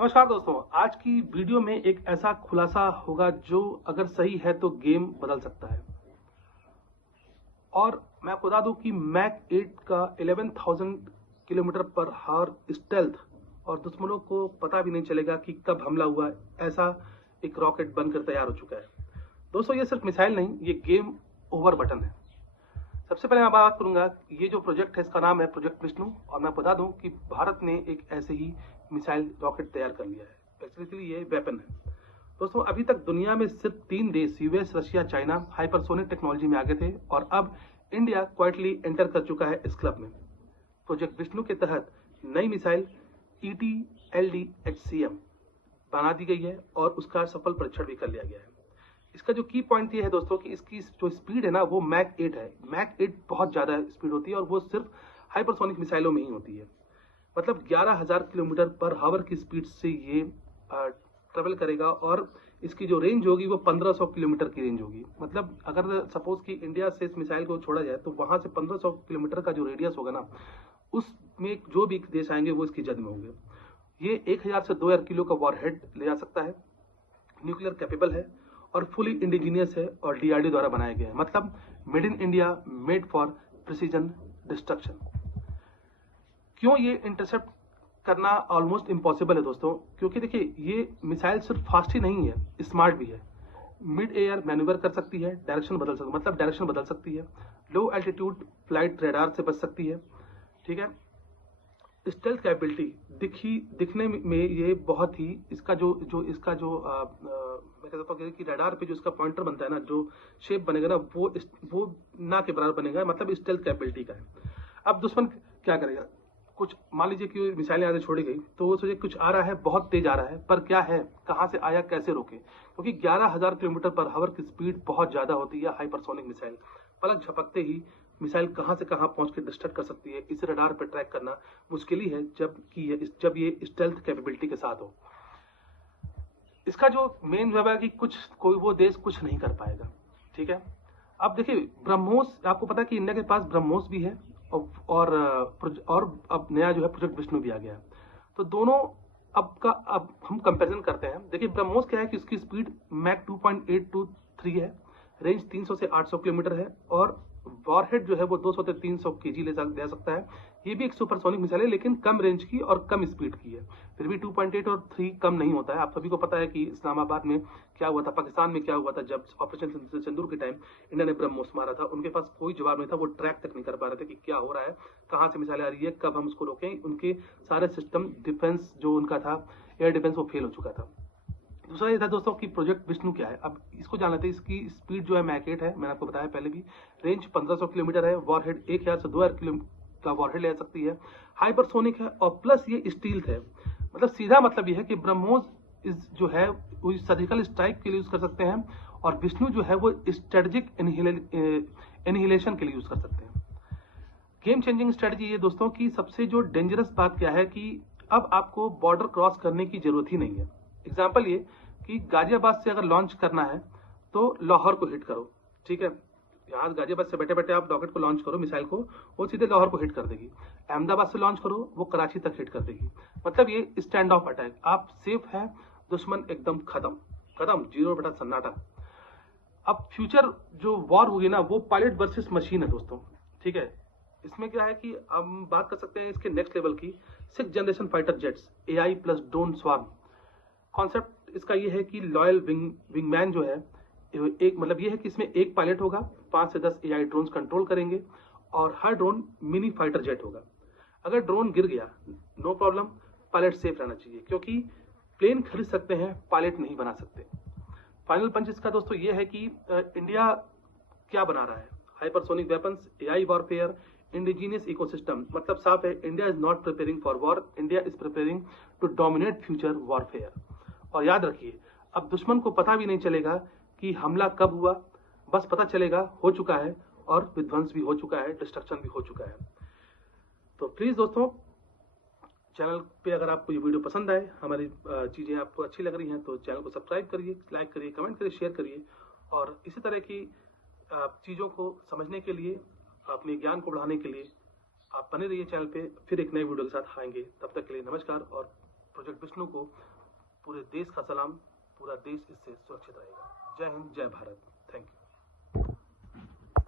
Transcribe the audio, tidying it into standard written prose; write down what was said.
नमस्कार दोस्तों, आज की वीडियो में एक ऐसा खुलासा होगा जो अगर सही है तो गेम बदल सकता है। और मैं आपको बता दूं कि मैक 8 का 11,000 किलोमीटर पर हावर स्टेल्थ और दुश्मनों को पता भी नहीं चलेगा कि कब हमला हुआ है, ऐसा एक रॉकेट बनकर तैयार हो चुका है। दोस्तों, ये सिर्फ मिसाइल नहीं, ये गेम ओवर बटन है। सबसे पहले मैं बात करूंगा, ये जो प्रोजेक्ट है इसका नाम है प्रोजेक्ट विष्णु, और मैं बता दूं कि भारत ने एक ऐसे ही मिसाइल रॉकेट तैयार कर लिया है। बेसिकली ये वेपन है। दोस्तों, अभी तक दुनिया में सिर्फ 3 देश US, Russia, China hypersonic technology में आगे थे, और अब इंडिया क्वाइटली एंटर कर चुका है इस क्लब में। प्रोजेक्ट विष्णु के तहत नई मिसाइल ET-LD-HCM बना दी गई है और उसका सफल परीक्षण भी कर लिया गया है। इसका जो की पॉइंट ये है दोस्तों कि इसकी जो स्पीड है ना, वो मैक 8 है। मैक 8 बहुत ज़्यादा स्पीड होती है और वो सिर्फ हाइपरसोनिक मिसाइलों में ही होती है। मतलब 11,000 किलोमीटर पर हावर की स्पीड से ये ट्रेवल करेगा, और इसकी जो रेंज होगी वो 1500 किलोमीटर की रेंज होगी। मतलब अगर सपोज कि इंडिया से इस मिसाइल को छोड़ा जाए तो वहाँ से 1500 किलोमीटर का जो रेडियस होगा ना, उसमें जो भी देश आएंगे वो इसकी जद में होंगे। ये 1000 से 2000 किलो का वॉरहेड ले जा सकता है, न्यूक्लियर कैपेबल है और फुली इंडिजीनियस है और DRDO द्वारा बनाया गया है। मतलब made in India, made for precision destruction. क्यों ये इंटरसेप्ट करना ऑलमोस्ट इम्पॉसिबल है दोस्तों? क्योंकि देखिए, ये मिसाइल सिर्फ फास्ट ही नहीं है, स्मार्ट भी है। मिड एयर मैन्यूवर कर सकती है, डायरेक्शन बदल सकती है, लो एल्टीट्यूड फ्लाइट रेडार से बच सकती है, ठीक है। स्टेल्थ कैपेबिलिटी दिखने में ये बहुत ही इसका जो मैं कहता हूँ कि रडार पे जो इसका पॉइंटर बनता है ना, जो शेप बनेगा ना, वो ना के बराबर बनेगा। मतलब स्टेल्थ कैपेबिलिटी का है। अब दुश्मन क्या करेगा? कुछ मान लीजिए कि मिसाइलें आगे छोड़ी गई तो वो सोचे कुछ आ रहा है, बहुत तेज आ रहा है, पर क्या है, कहाँ से आया, कैसे रोके? क्योंकि 11,000 किलोमीटर पर हावर की स्पीड बहुत ज्यादा होती है हाइपरसोनिक मिसाइल। पलक झपकते ही मिसाइल कहाँ से कहाँ पहुंच के डिस्ट्रक्ट कर सकती है। इसे रडार पर ट्रैक करना मुश्किल ही है जब ये स्टेल्थ कैपेबिलिटी के साथ हो। इसका जो मेन जो है कि कोई वो देश कुछ नहीं कर पाएगा, ठीक है। अब देखिए, ब्रह्मोस, आपको पता है कि इंडिया के पास ब्रह्मोस भी है, और अब नया जो है प्रोजेक्ट विष्णु भी आ गया है। तो दोनों अब हम कंपैरिजन करते हैं। देखिए, ब्रह्मोस क्या है कि उसकी स्पीड मैक 2.823 है, रेंज 300 से 800 किलोमीटर है, और वॉरहेड जो है वो 200 से 300 केजी ले सकता है। ये भी एक सुपरसोनिक मिसाइल है, लेकिन कम रेंज की और कम स्पीड की है। फिर भी 2.8 और 3 कम नहीं होता है। आप सभी को पता है कि इस्लामाबाद में क्या हुआ था, पाकिस्तान में क्या हुआ था, जब ऑपरेशन सिंदूर के टाइम इंडिया ने ब्रह्मोस मारा था। उनके पास कोई जवाब नहीं था, वो ट्रैक तक नहीं कर पा रहे थे कि क्या हो रहा है, कहाँ से मिसाइल आ रही है, कब हम उसको रोकें। उनके सारे सिस्टम डिफेंस जो उनका था, एयर डिफेंस, वो फेल हो चुका था। दूसरा ये था दोस्तों कि प्रोजेक्ट विष्णु क्या है। अब इसको जान लेते हैं। इसकी स्पीड जो है मैक 8 है, मैंने आपको बताया पहले भी। रेंज 1500 किलोमीटर है, वॉरहेड 1000 से 2000 किलो का वॉरहेड ले सकती है, हाइपरसोनिक है, और प्लस ये स्टील्थ है। मतलब सीधा मतलब ये है कि ब्रह्मोस जो है वो सर्जिकल स्ट्राइक के लिए यूज कर सकते हैं, और विष्णु जो है वो स्ट्रेटेजिक एनिहिलेशन के लिए यूज कर सकते हैं। गेम चेंजिंग स्ट्रेटजी ये दोस्तों की सबसे जो डेंजरस बात क्या है कि अब आपको बॉर्डर क्रॉस करने की जरूरत ही नहीं है। एग्जाम्पल ये कि गाजियाबाद से अगर लॉन्च करना है तो लाहौर को हिट करो, ठीक है। यहाँ गाजियाबाद से बैठे बैठे आप रॉकेट को लॉन्च करो, मिसाइल को, वो सीधे लाहौर को हिट कर देगी। अहमदाबाद से लॉन्च करो, वो कराची तक हिट कर देगी। मतलब ये स्टैंड ऑफ अटैक, आप सेफ है, दुश्मन एकदम खत्म, 0 बटा सन्नाटा। अब फ्यूचर जो वॉर होगी ना, वो पायलट वर्सेस मशीन है दोस्तों, ठीक है। इसमें क्या है कि हम बात कर सकते हैं इसके नेक्स्ट लेवल की 6th generation fighter jets, AI plus drone swarm. Concept इसका ये है कि लॉयल विंगमैन जो है, एक मतलब ये है कि इसमें एक पायलट होगा, 5 से 10 AI ड्रोन कंट्रोल करेंगे, और हर ड्रोन मिनी फाइटर जेट होगा। अगर ड्रोन गिर गया, नो प्रॉब्लम, पायलट सेफ रहना चाहिए, क्योंकि प्लेन खरीद सकते हैं, पायलट नहीं बना सकते। फाइनल पंच इसका दोस्तों ये है कि इंडिया क्या बना रहा है? Hypersonic weapons, AI warfare, indigenous ecosystem. मतलब साफ है, India is not preparing for war, India is preparing to dominate future warfare. और याद रखिए, अब दुश्मन को पता भी नहीं चलेगा कि हमला कब हुआ, बस पता चलेगा हो चुका है, और विध्वंस भी हो चुका है, डिस्ट्रक्शन भी हो चुका है। तो प्लीज दोस्तों, चैनल पे अगर आपको ये वीडियो पसंद आए, हमारी चीज़ें आपको अच्छी लग रही हैं, तो चैनल को सब्सक्राइब करिए, लाइक करिए, कमेंट करिए, शेयर करिए, और इसी तरह की चीज़ों को समझने के लिए, अपने ज्ञान को बढ़ाने के लिए आप बने रहिए चैनल पे। फिर एक नए वीडियो के साथ आएंगे, तब तक के लिए नमस्कार और प्रोजेक्ट विष्णु को पूरे देश का सलाम, पूरा देश इससे सुरक्षित रहेगा। जय हिंद, जय भारत, थैंक यू।